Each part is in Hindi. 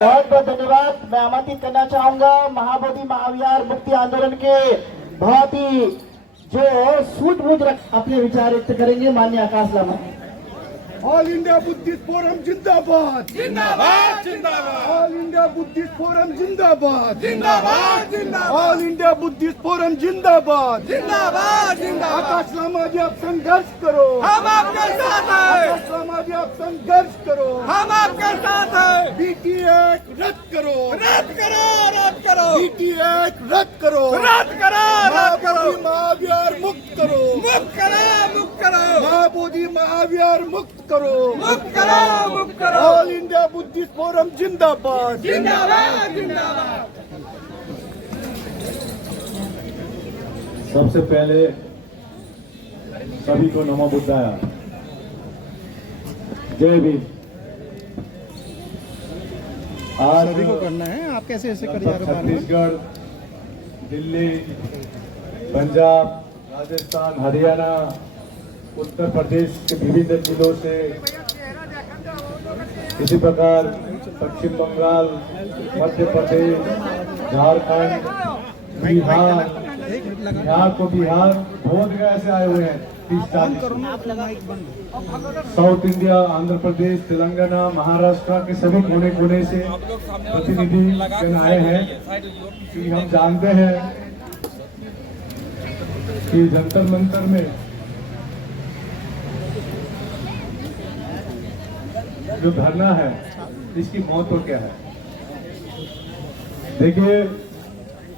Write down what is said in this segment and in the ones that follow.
बहुत बहुत धन्यवाद। मैं आमंत्रित करना चाहूंगा महाबोधि महाविहार मुक्ति आंदोलन के बहुत ही जो सूझबूझ अपने विचार व्यक्त करेंगे माननीय Akash Lama. All India Buddhist forum जिंदाबाद जिंदाबाद जिंदाबाद। ऑल इंडिया बुद्धिस्ट फोरम जिंदाबाद जिंदाबाद जिंदाबाद। ऑल इंडिया बुद्धिस्ट फोरम जिंदाबाद जिंदाबाद जिंदाबाद। आकाश लामा जी आप संघर्ष करो, हम आपके साथ हैं। आकाश लामा जी आप संघर्ष करो, हम आपके साथ हैं। बीटी एक्ट रद्द करो, रद्द करो रद्द करो बीटी एक्ट रद्द करो, रद्द करो रद्द करो। महाबोधि महाविहार मुक्त करो, मुक्त करो मुक्त करो महाबोधि महाविहार मुक्त करो, मुक्त करो मुक्त करो। ऑल इंडिया बुद्धिस्ट फोरम जिंदाबाद जिंदाबाद जिंदाबाद। सबसे पहले सभी को नमो बुद्धाय, जय भीम। आज सभी को करना है, आप कैसे ऐसे कर जा रहे हो? छत्तीसगढ़, दिल्ली, पंजाब, राजस्थान, हरियाणा, उत्तर प्रदेश के विभिन्न जिलों से, इसी प्रकार पश्चिम बंगाल, मध्य प्रदेश, झारखंड, बिहार, बिहार को बिहार बोधगया से आए हुए हैं 30-40। साउथ इंडिया, आंध्र प्रदेश, तेलंगाना, महाराष्ट्र के सभी कोने कोने से प्रतिनिधि जन आए हैं। कि हम जानते हैं कि जंतर मंतर में जो धरना है इसकी महत्व क्या है। देखिए,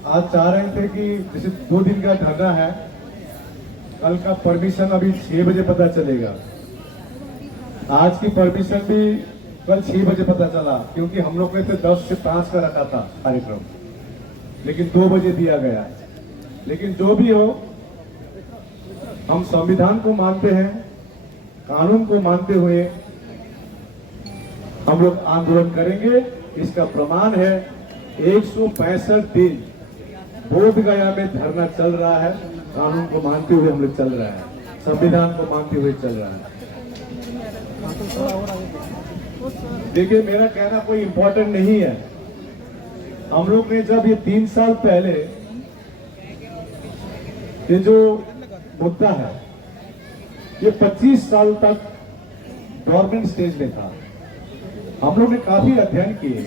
आज चाह रहे थे कि जैसे 2 दिन का धरना है, कल का परमिशन अभी 6 बजे पता चलेगा। आज की परमिशन भी कल 6 बजे पता चला, क्योंकि हम लोग ने 10 से 5 का रखा था कार्यक्रम, लेकिन 2 बजे दिया गया। लेकिन जो भी हो, हम संविधान को मानते हैं, कानून को मानते हुए हम लोग आंदोलन करेंगे। इसका प्रमाण है 165 दिन बोधगया में धरना चल रहा है। कानून को मानते हुए हम लोग चल रहा है, संविधान को मानते हुए चल रहा है। देखिए, मेरा कहना कोई इम्पोर्टेंट नहीं है। हम लोग ने जब ये 3 साल पहले ये जो मुद्दा है, ये 25 साल तक गवर्नमेंट स्टेज में था। हम लोग ने काफी अध्ययन किए।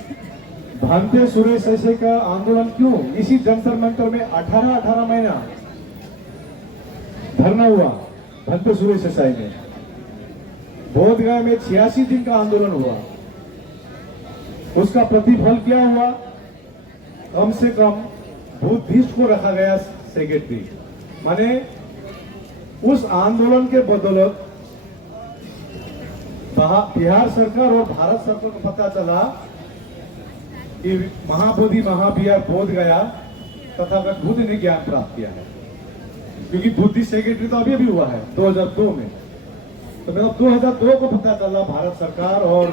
भांते सुरेश ऐसे का आंदोलन क्यों इसी जंतर मंतर में 18 महीना धरना हुआ। भांते सुरेश ऐसा में बोधगया में 86 दिन का आंदोलन हुआ। उसका प्रतिफल क्या हुआ? कम से कम बुद्धिस्ट को रखा गया सेक्रेटरी। माने उस आंदोलन के बदौलत बिहार सरकार और भारत सरकार को पता चला कि महाबोधि महाविहार बोधगया तथागत बुद्ध ने ज्ञान प्राप्त किया है। क्योंकि बुद्धिस्ट सेक्रेटरी तो अभी हुआ है 2002 में। तो मतलब 2002 को पता चला भारत सरकार और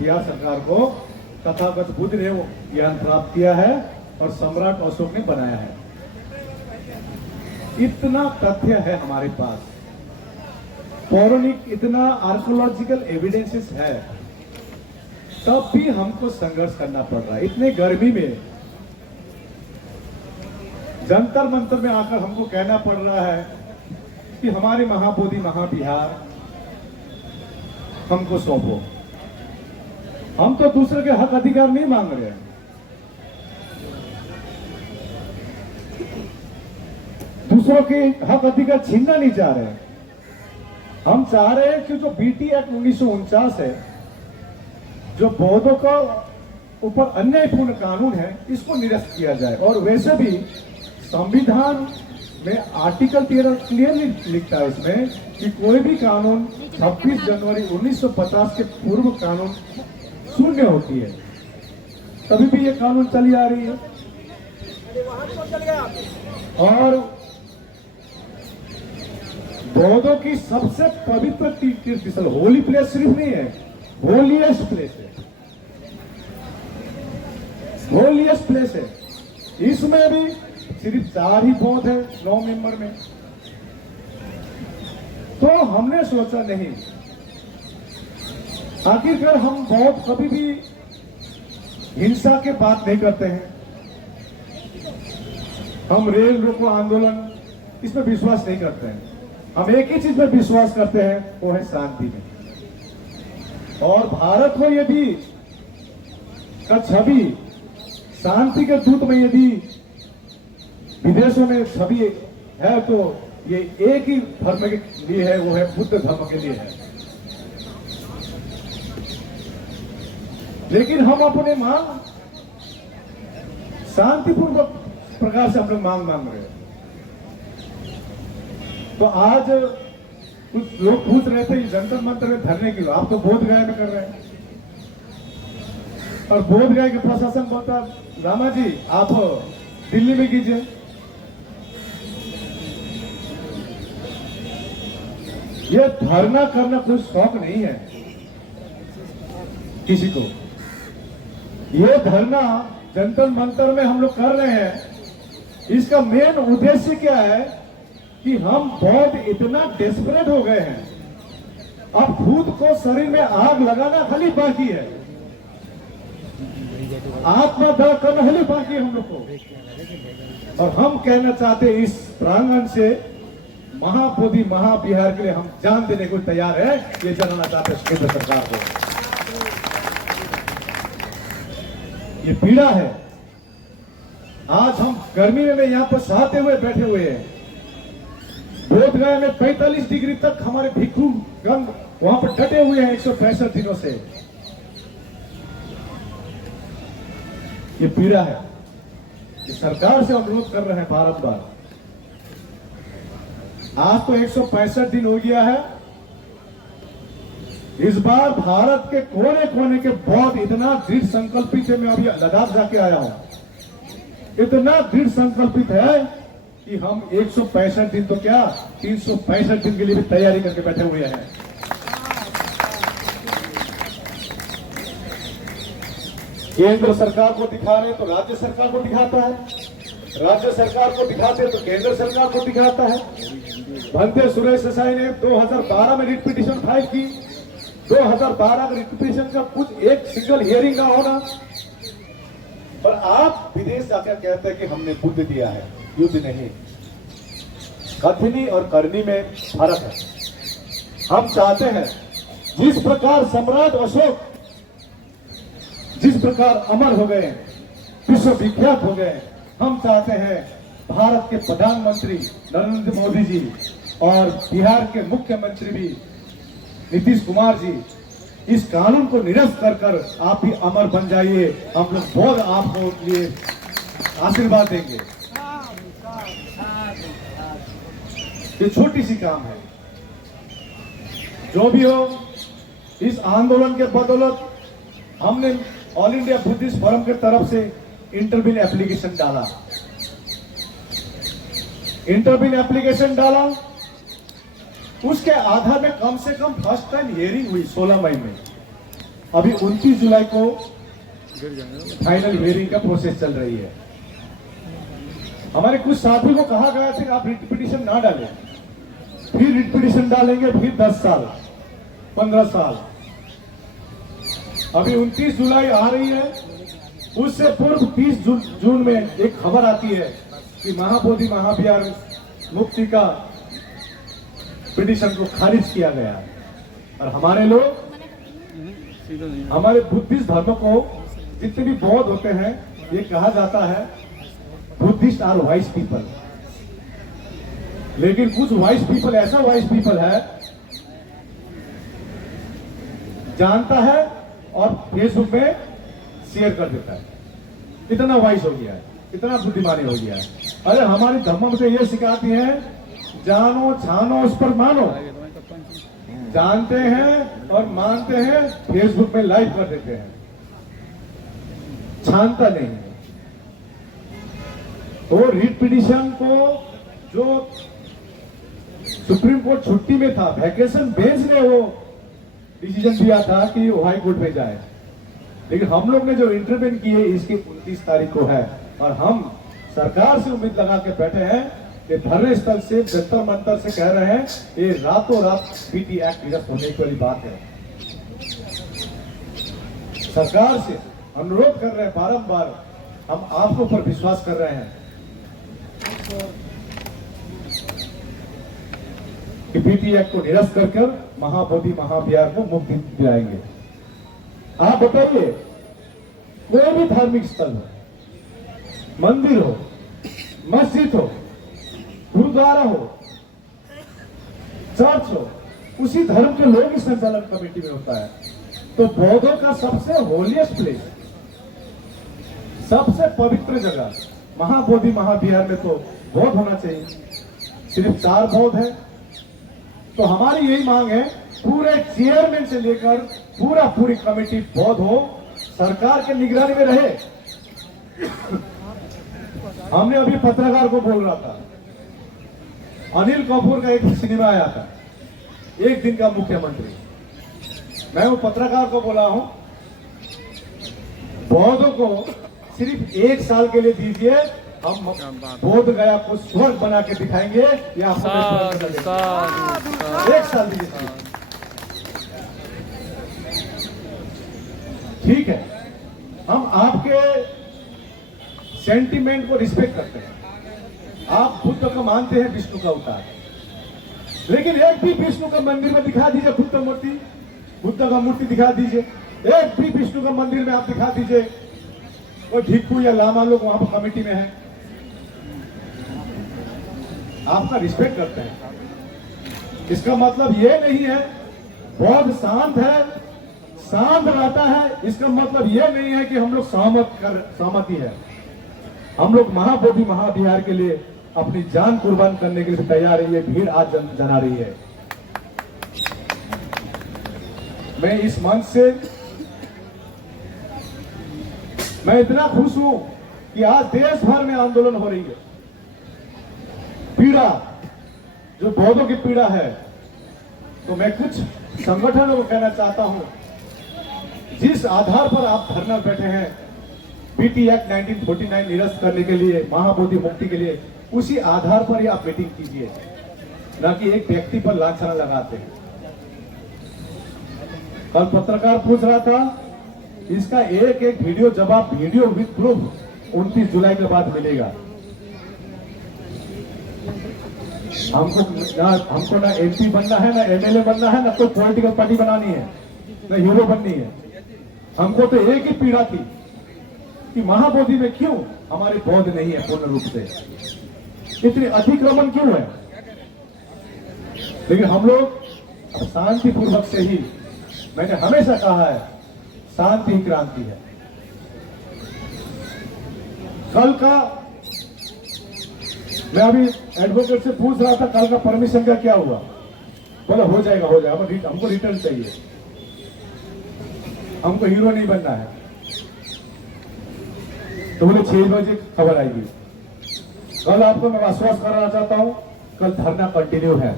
बिहार सरकार को तथागत बुद्ध ने वो ज्ञान प्राप्त किया है और सम्राट अशोक ने बनाया है। इतना तथ्य है हमारे पास, पौराणिक इतना आर्कोलॉजिकल एविडेंसेस है, तब भी हमको संघर्ष करना पड़ रहा है। इतने गर्मी में जंतर मंतर में आकर हमको कहना पड़ रहा है कि हमारे महाबोधि महाविहार हमको सौंपो। हम तो दूसरे के हक अधिकार नहीं मांग रहे हैं। दूसरों के हक अधिकार छीनना नहीं चाह रहे हैं। हम चाह रहे हैं कि जो बीटी एक्ट 1949 है, जो बौद्धों का ऊपर अन्यायपूर्ण कानून है, इसको निरस्त किया जाए। और वैसे भी संविधान में आर्टिकल 13 क्लियरली लिखता है इसमें कि कोई भी कानून 26 जनवरी 1950 के पूर्व कानून शून्य होती है। तभी भी ये कानून चली आ रही है। और बौद्धों की सबसे पवित्र तीर्थ स्थल होली प्लेस सिर्फ नहीं है, होलीएस्ट प्लेस है, होलीएस्ट प्लेस है। इसमें भी सिर्फ 4 ही बौद्ध है 9 मेंबर में। तो हमने सोचा नहीं, आखिरकार हम बौद्ध कभी भी हिंसा की बात नहीं करते हैं, हम रेल रोको आंदोलन इसमें विश्वास नहीं करते हैं। हम एक ही चीज में विश्वास करते हैं, वो है शांति में। और भारत को यदि का छवि शांति के दूत में यदि विदेशों में छवि है तो ये एक ही धर्म के लिए है, वो है बुद्ध धर्म के लिए है। लेकिन हम अपने मांग शांतिपूर्वक प्रकार से अपने मांग रहे हैं। तो आज कुछ लोग पूछ रहे थे जंतर मंतर में धरने के लिए, आप तो बोध गया में कर रहे हैं, और बोध गया के प्रशासन बोलता रामा जी आप दिल्ली में कीजिए। यह धरना करना कोई शौक नहीं है किसी को। यह धरना जंतर मंतर में हम लोग कर रहे हैं, इसका मेन उद्देश्य क्या है कि हम बहुत इतना डेस्परेट हो गए हैं, अब खुद को शरीर में आग लगाना खाली बाकी है, आत्मदाह करना खाली बाकी है हम लोग को। और हम कहना चाहते हैं इस प्रांगण से महाबोधि महाविहार के लिए हम जान देने को तैयार है, ये जानना चाहते हैं केंद्र सरकार को। ये पीड़ा है, आज हम गर्मी में यहां पर सहते हुए बैठे हुए हैं। बोधगया में 45 डिग्री तक हमारे भिक्षु गण वहां पर डटे हुए हैं 165 दिनों से। ये पीड़ा है, ये सरकार से अनुरोध कर रहे हैं बारंबार। आज तो 165 दिन हो गया है। इस बार भारत के कोने कोने के बहुत इतना दृढ़ संकल्पित है, मैं अभी लद्दाख जाके आया हूं, इतना दृढ़ संकल्पित है कि हम 165 दिन तो क्या 365 दिन के लिए भी तैयारी करके बैठे हुए हैं। केंद्र सरकार को दिखा रहे तो राज्य सरकार को दिखाता है, राज्य सरकार को दिखाते तो केंद्र सरकार को दिखाता है। भंते सुरेश देसाई ने 2012 में रिट पिटीशन फाइल की, 2012 का रिट पिटीशन का कुछ एक सिंगल हियरिंग ना होना, पर आप विदेश जाकर कहते हैं कि हमने बुद्ध दिया है, युद्ध नहीं। कथनी और करनी में फर्क है। हम चाहते हैं जिस प्रकार सम्राट अशोक जिस प्रकार अमर हो गए, विश्व विख्यात हो गए, हम चाहते हैं भारत के प्रधानमंत्री नरेंद्र मोदी जी और बिहार के मुख्यमंत्री भी नीतीश कुमार जी इस कानून को निरस्त कर आप भी अमर बन जाइए। हम लोग बहुत आपको लिए आशीर्वाद देंगे। ये छोटी सी काम है, जो भी हो। इस आंदोलन के बदौलत हमने ऑल इंडिया बुद्धिस्ट फोरम की तरफ से इंटरव्यू एप्लीकेशन डाला, उसके आधार में कम से कम फर्स्ट टाइम हियरिंग हुई 16 मई में। अभी 29 जुलाई को फाइनल हियरिंग का प्रोसेस चल रही है। हमारे कुछ साथियों को कहा गया था कि आप रिट पिटीशन ना डालें, फिर रिट पिटीशन डालेंगे, फिर 10 साल 15 साल। अभी 29 जुलाई आ रही है, उससे पूर्व 30 जून में एक खबर आती है कि महाबोधि महाविहार मुक्ति का पिटीशन को खारिज किया गया। और हमारे लोग, हमारे बुद्धिस्ट धर्म को जितने भी बौद्ध होते हैं, ये कहा जाता है बुद्धिस्ट आर वाइज पीपल। लेकिन कुछ वाइज पीपल, ऐसा वाइज पीपल है जानता है और फेसबुक में शेयर कर देता है, इतना वाइज हो गया है, इतना बुद्धिमानी हो गया है। अरे हमारी धर्म से ये सिखाती है जानो छानो उस पर मानो, जानते हैं और मानते हैं, फेसबुक में लाइव कर देते हैं, छानता नहीं। तो रिट पिटीशन को जो सुप्रीम कोर्ट छुट्टी में था, वैकेशन बेंच ने वो डिसीजन दिया था कि वो हाई कोर्ट में जाए, लेकिन हम लोग ने जो इंटरवेन की है इसकी 29 तारीख को है। और हम सरकार से उम्मीद लगा के बैठे हैं कि धरने स्थल से जंतर मंतर से कह रहे हैं ये रातों रात बीटी एक्ट निरस्त होने की वाली बात है। सरकार से अनुरोध कर रहे हैं बारंबार, हम आपके ऊपर विश्वास कर रहे हैं कि बीटी एक्ट को निरस्त कर महाबोधि महाविहार को मुक्ति दिलाएंगे। आप बताइए, कोई भी धार्मिक स्थल हो, मंदिर हो, मस्जिद हो, गुरुद्वारा हो, चर्च हो, उसी धर्म के लोग इस संचालन कमेटी में होता है। तो बौद्धों का सबसे होलिएस्ट प्लेस, सबसे पवित्र जगह महाबोधि महाविहार में तो बौद्ध होना चाहिए। सिर्फ 4 बौद्ध हैं। तो हमारी यही मांग है, पूरे चेयरमैन से लेकर पूरी कमेटी बौद्ध हो, सरकार के निगरानी में रहे। हमने अभी पत्रकार को बोल रहा था, अनिल कपूर का एक सिनेमा आया था, एक दिन का मुख्यमंत्री। मैं वो पत्रकार को बोला हूं, बौद्धों को सिर्फ 1 साल के लिए दीजिए, हम बोध गया को स्वर्ग बना के दिखाएंगे। या 1 साल दीजिए, ठीक है। हम आपके सेंटीमेंट को रिस्पेक्ट करते हैं। आप बुद्ध को मानते हैं विष्णु का अवतार, लेकिन एक भी विष्णु का मंदिर में दिखा दीजिए बुद्ध का मूर्ति दिखा दीजिए। एक भी विष्णु का मंदिर में आप दिखा दीजिए, कोई भिक्खु या लामा लोग वहां पर कमेटी में है। आपका रिस्पेक्ट करते हैं, इसका मतलब ये नहीं है बौद्ध शांत है, शांत रहता है, इसका मतलब ये नहीं है कि हम लोग सहमति है। हम लोग महाबोधि महाविहार के लिए अपनी जान कुर्बान करने के लिए तैयार है। ये भीड़ आज जना रही है। मैं इस मंच से मैं इतना खुश हूं कि आज देश भर में आंदोलन हो रही है। पीड़ा जो बौद्धों की पीड़ा है, तो मैं कुछ संगठनों को कहना चाहता हूं, जिस आधार पर आप धरना बैठे हैं बीटी एक्ट 1949 निरस्त करने के लिए, महाबोधि मुक्ति के लिए, उसी आधार पर ही आप मीटिंग कीजिए, ना कि एक व्यक्ति पर लांछना लगाते हैं। कल पत्रकार पूछ रहा था, इसका एक वीडियो जवाब वीडियो विद प्रूफ 29 जुलाई के बाद मिलेगा। हमको ना एमपी बनना है, ना एमएलए बनना है, ना कोई पॉलिटिकल पार्टी बनानी है, ना हीरो बननी है। हमको तो एक ही पीड़ा थी कि महाबोधि में क्यों हमारे बौद्ध नहीं है पूर्ण रूप से, इतनी अतिक्रमण क्यों है। लेकिन हम लोग शांतिपूर्वक से ही, मैंने हमेशा कहा है, शांति ही क्रांति है। कल का मैं अभी एडवोकेट से पूछ रहा था, कल का परमिशन का क्या हुआ? बोला हो जाएगा, हमको रिटर्न चाहिए, हमको हीरो नहीं बनना है। तो बोले 6 बजे खबर आएगी। कल आपको मैं आश्वस्त कराना चाहता हूं, कल धरना कंटिन्यू है।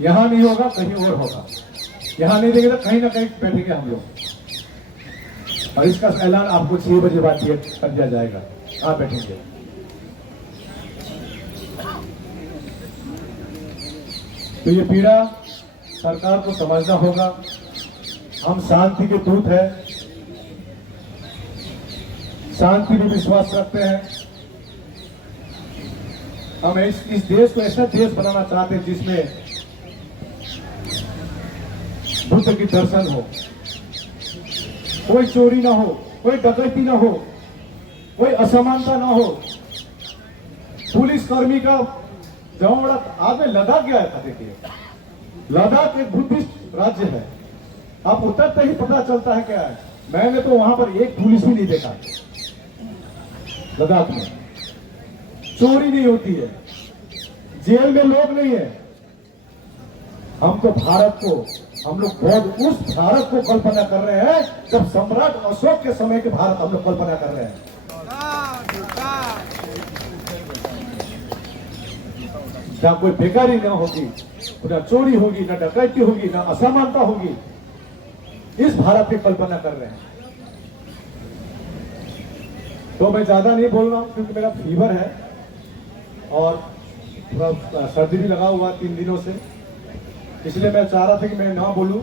यहां नहीं होगा, कहीं और होगा। यहां नहीं देंगे तो कहीं ना कहीं बैठेंगे हम लोग, और इसका ऐलान आपको 6 बजे बाद कर दिया जाएगा। आप बैठेंगे। तो ये पीड़ा सरकार को समझना होगा। हम शांति के दूत हैं, शांति में विश्वास रखते हैं। हम इस देश को ऐसा देश बनाना चाहते हैं जिसमें बुद्ध की दर्शन हो, कोई चोरी ना हो, कोई डकैती ना हो, कोई असमानता ना हो। पुलिस कर्मी का जमावड़ा आज में लद्दाख गया था। देखिए, लद्दाख एक बुद्धिस्ट राज्य है। आप उतरते ही पता चलता है क्या है। मैंने तो वहां पर एक पुलिस भी नहीं देखा। लद्दाख में चोरी नहीं होती है, जेल में लोग नहीं है। हम तो भारत को, हम लोग बौद्ध उस भारत को कल्पना कर रहे हैं जब सम्राट अशोक के समय के भारत हम लोग कल्पना कर रहे हैं। जहां कोई बेकारी ना होगी, ना चोरी होगी, ना डकैती होगी, ना असमानता होगी, इस भारत की कल्पना कर रहे हैं। तो मैं ज्यादा नहीं बोल रहा हूं क्योंकि मेरा फीवर है और थोड़ा सर्दी भी लगा हुआ 3 दिनों से, इसलिए मैं चाह रहा था कि मैं ना बोलूं,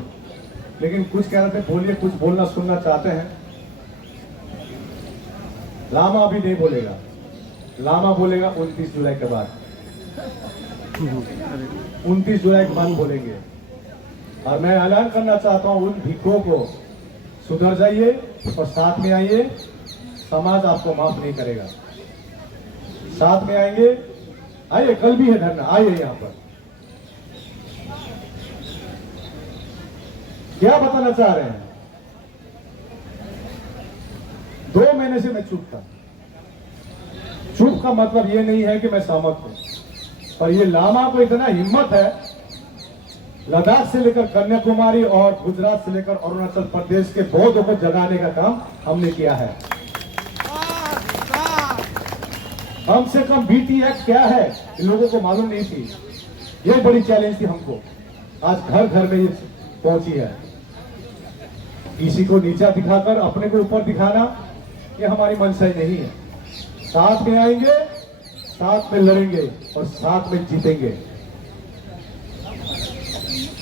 लेकिन कुछ कह रहे थे बोलिए, कुछ बोलना सुनना चाहते हैं। लामा अभी नहीं बोलेगा, लामा बोलेगा 29 जुलाई के बाद। 29 जुलाई के बाद बोलेंगे। और मैं ऐलान करना चाहता हूं उन भिक्षुओं को, सुधर जाइए और साथ में आइए, समाज आपको माफ नहीं करेगा। साथ में आएंगे, आइए, कल भी है धरना, आइए यहां पर। क्या बताना चाह रहे हैं? 2 महीने से मैं चुप था। चुप का मतलब ये नहीं है कि मैं सहमत हूं, पर ये लामा को इतना हिम्मत है, लद्दाख से लेकर कन्याकुमारी और गुजरात से लेकर अरुणाचल प्रदेश के बौद्धों को जगाने का काम हमने किया है। कम से कम बीटी एक्ट क्या है इन लोगों को मालूम नहीं थी। ये बड़ी चैलेंज थी हमको, आज घर घर में ये पहुंची है। किसी को नीचा दिखाकर अपने को ऊपर दिखाना ये हमारी मंशा ही नहीं है। साथ में आएंगे, साथ में लड़ेंगे और साथ में जीतेंगे।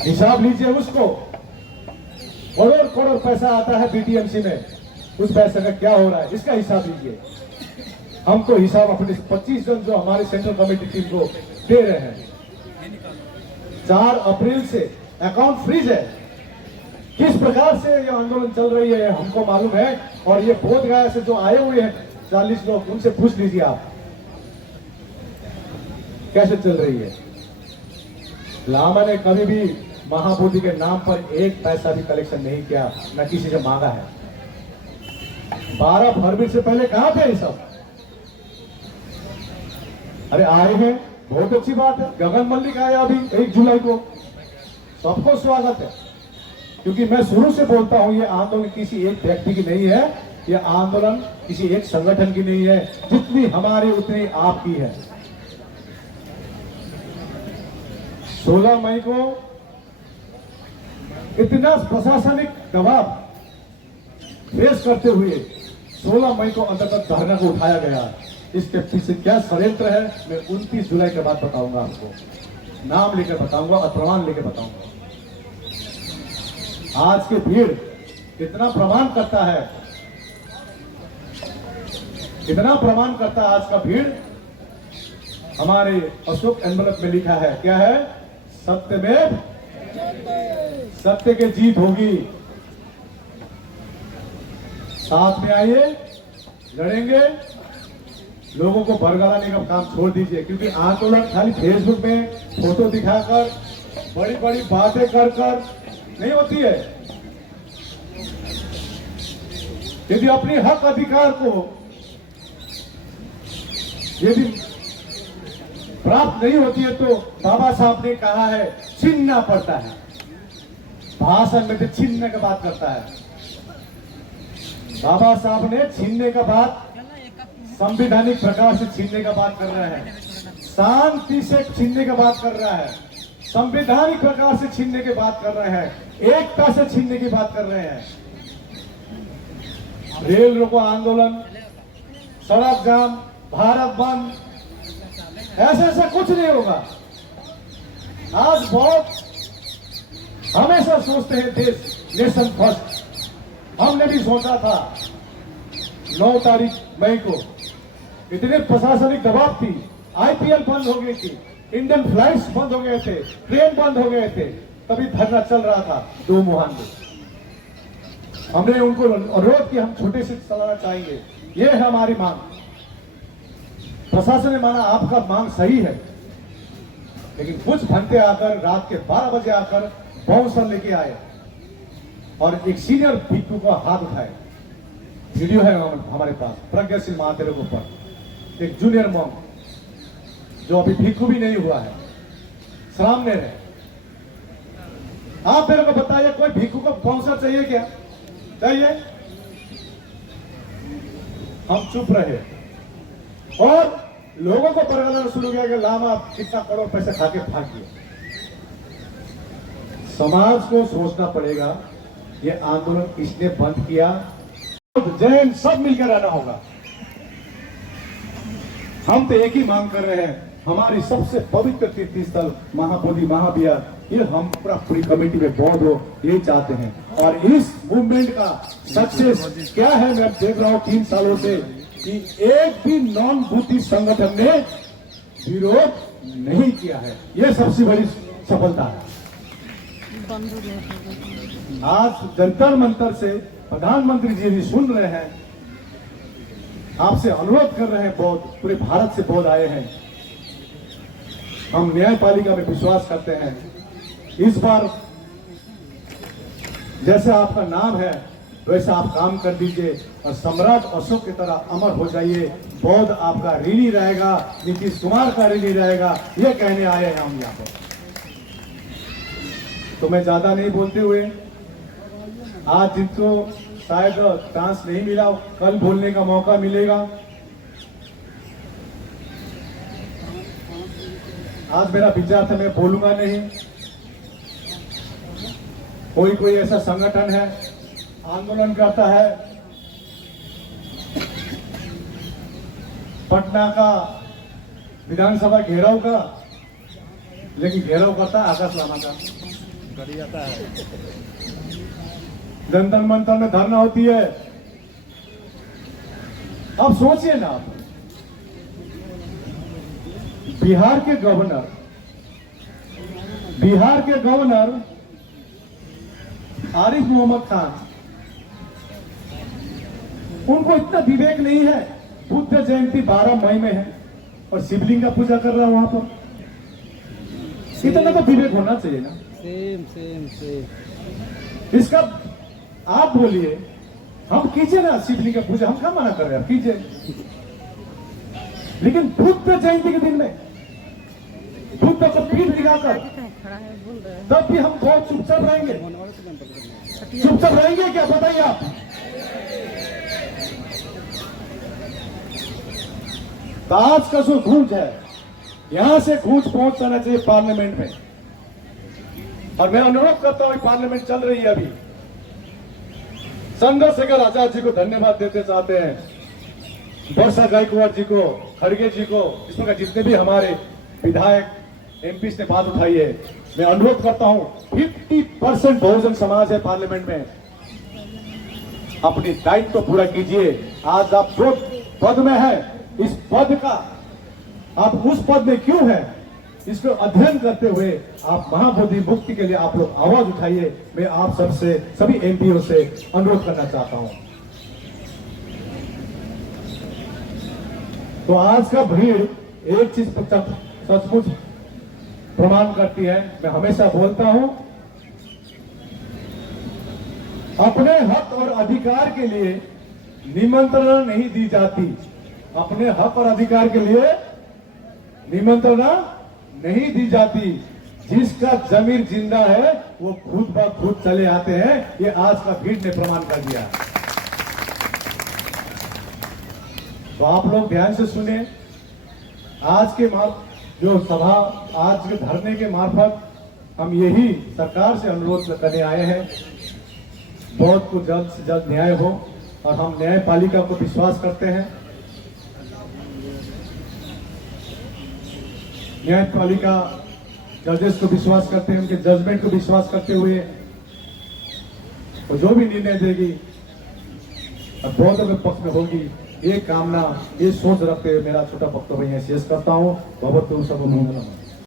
हिसाब लीजिए उसको, करोड़ करोड़ पैसा आता है बीटीएमसी में, उस पैसे का क्या हो रहा है इसका हिसाब लीजिए। हम तो हिसाब अपने 25 जन जो हमारे सेंट्रल कमेटी टीम को दे रहे हैं। 4 अप्रैल से अकाउंट फ्रीज है। किस प्रकार से ये आंदोलन चल रही है हमको मालूम है। और ये बोधगया से जो आए हुए हैं 40 लोग, उनसे पूछ लीजिए आप कैसे चल रही है। लामा ने कभी भी महाबोधि के नाम पर 1 पैसा भी कलेक्शन नहीं किया, न किसी से मांगा है। 12 फरवरी से पहले कहां थे ये सब? अरे आए हैं, बहुत अच्छी बात है। गगन मल्लिक आए अभी 1 जुलाई को, सबको स्वागत है। क्योंकि मैं शुरू से बोलता हूं ये आंदोलन किसी एक व्यक्ति की नहीं है, ये आंदोलन किसी एक संगठन की नहीं है। जितनी हमारी उतनी आपकी है। 16 मई को इतना प्रशासनिक दबाव फेस करते हुए 16 मई को अंदर तक धरना को उठाया गया। इसके पीछे क्या षड्यंत्र है मैं 29 जुलाई के बाद बताऊंगा आपको, नाम लेकर बताऊंगा और प्रमाण लेकर बताऊंगा। आज की भीड़ इतना प्रमाण करता है, इतना प्रमाण करता है आज का भीड़। हमारे अशोक एनवलप में लिखा है, क्या है? सत्य में, सत्य की जीत होगी। साथ में आइए, लड़ेंगे। लोगों को बरगलाने का काम छोड़ दीजिए, क्योंकि आंदोलन खाली फेसबुक में फोटो दिखाकर बड़ी बड़ी बातें कर कर नहीं होती है। यदि अपने हक अधिकार को यदि प्राप्त नहीं होती है तो बाबा साहब ने कहा है छीनना पड़ता है। भाषण में तो छीनने की बात करता है। बाबा साहब ने छीनने का बात संवैधानिक प्रकार से छीनने का बात कर रहा है, शांति से छीनने का बात कर रहा है, संवैधानिक प्रकार से छीनने की बात कर रहे हैं, एकता से छीनने की बात कर रहे हैं। रेल रोको आंदोलन, सड़क जाम, भारत बंद, ऐसा कुछ नहीं होगा। आज बहुत हमेशा सोचते हैं देश, नेशन फर्स्ट। हमने भी सोचा था 9 तारीख मई को, इतने प्रशासनिक दबाव थी, आईपीएल बंद हो गई थी, इंडियन फ्लाइट्स बंद हो गए थे, ट्रेन बंद हो गए थे, तभी धरना चल रहा था 2 मुहान में। हमने उनको अनुरोध किया हम छोटे से चलाना चाहेंगे, ये है हमारी मांग। प्रशासन ने माना आपका मांग सही है, लेकिन कुछ घंटे आकर रात के 12 बजे आकर बाउंसर लेके आए और एक सीनियर भिक्षु का हाथ उठाए। वीडियो है हमारे पास, प्रज्ञाशील महातेरे के ऊपर एक जूनियर मॉन्क जो अभी भिक्षु भी नहीं हुआ है, सामने रहे। आप मेरे को बताइए, कोई भिक्षु को बाउंसर चाहिए क्या? चाहिए? हम चुप रहे और लोगों को बरगलाना शुरू किया कि लामा कितना करोड़ पैसे खा के भाग गया। समाज को सोचना पड़ेगा, ये आंदोलन किसने बंद किया। जैन सब मिलकर रहना होगा। हम तो एक ही मांग कर रहे हैं, हमारी सबसे पवित्र तीर्थ स्थल महाबोधि महाविहार ये हम पूरी कमेटी में बौद्ध हो ये चाहते हैं। और इस मूवमेंट का सक्सेस क्या है, मैं देख रहा हूं 3 सालों से कि एक भी नॉन बुद्धिस्ट संगठन ने विरोध नहीं किया है। ये सबसे बड़ी सफलता है। आज जंतर मंतर से प्रधानमंत्री जी भी सुन रहे हैं, आपसे अनुरोध कर रहे हैं, बौद्ध पूरे भारत से बौद्ध आए हैं। हम न्यायपालिका में विश्वास करते हैं। इस बार जैसे आपका नाम है वैसा आप काम कर दीजिए और सम्राट अशोक की तरह अमर हो जाइए। बौद्ध आपका ऋणी रहेगा, नीतीश कुमार का ऋणी रहेगा, ये कहने आए हैं हम यहाँ पर। तो मैं ज्यादा नहीं बोलते हुए, आज जिनको शायद चांस नहीं मिला कल बोलने का मौका मिलेगा। आज मेरा विचार था मैं बोलूंगा नहीं। कोई ऐसा संगठन है आंदोलन करता है, पटना का विधानसभा घेराव का, लेकिन घेराव करता है आकाश लामा का। जंतर मंतर में धरना होती है। अब सोचिए ना, आप बिहार के गवर्नर आरिफ मोहम्मद खान, उनको इतना विवेक नहीं है। बुद्ध जयंती 12 मई में है और शिवलिंग का पूजा कर रहा है वहां पर। इतना तो विवेक होना चाहिए ना। सेम। इसका आप बोलिए, हम कीजिए ना शिवलिंग का पूजा, हम क्या मना कर रहे हैं, आप कीजिए। लेकिन बुद्ध जयंती के दिन में बुद्ध को पीठ दिखाकर तब भी हम बहुत चुपचाप रहेंगे। चुपचाप रहेंगे क्या, बताइए आप। तो आज का जो गूंज है, यहां से गूंज पहुंच जाना चाहिए पार्लियामेंट में। और मैं अनुरोध करता हूं, पार्लियामेंट चल रही है अभी। चंद्रशेखर आजाद जी को धन्यवाद देते चाहते हैं, वर्षा गायकवाड़ जी को, खड़गे जी को, इस प्रकार जितने भी हमारे विधायक एमपी ने बात उठाई है। मैं अनुरोध करता हूं, 50% बहुजन समाज है पार्लियामेंट में, अपनी दायित्व तो पूरा कीजिए। आज आप जो पद में है, इस पद का आप उस पद में क्यों है, इसको अध्ययन करते हुए आप महाबोधि मुक्ति के लिए आप लोग आवाज उठाइए। मैं आप सबसे, सभी एमपीओ से अनुरोध करना चाहता हूं। तो आज का भीड़ एक चीज सचमुच प्रमाण करती है, मैं हमेशा बोलता हूं, अपने हक और अधिकार के लिए निमंत्रणा नहीं दी जाती। अपने हक और अधिकार के लिए निमंत्रणा नहीं दी जाती। जिसका जमीर जिंदा है वो खुद ब खुद चले आते हैं। ये आज का भीड़ ने प्रमाण कर दिया। तो आप लोग ध्यान से सुने। आज के जो सभा, आज के धरने के मार्फत हम यही सरकार से अनुरोध करने आए हैं, बौद्ध को जल्द से जल्द न्याय हो। और हम न्यायपालिका को विश्वास करते हैं, न्यायपालिका जजेस को विश्वास करते हैं, उनके जजमेंट को विश्वास करते हुए वो जो भी निर्णय देगी बौद्ध के पक्ष में होगी, ये कामना, ये सोच रखते हुए मेरा छोटा वक्तव्य शेष करता हूं। बहुत सब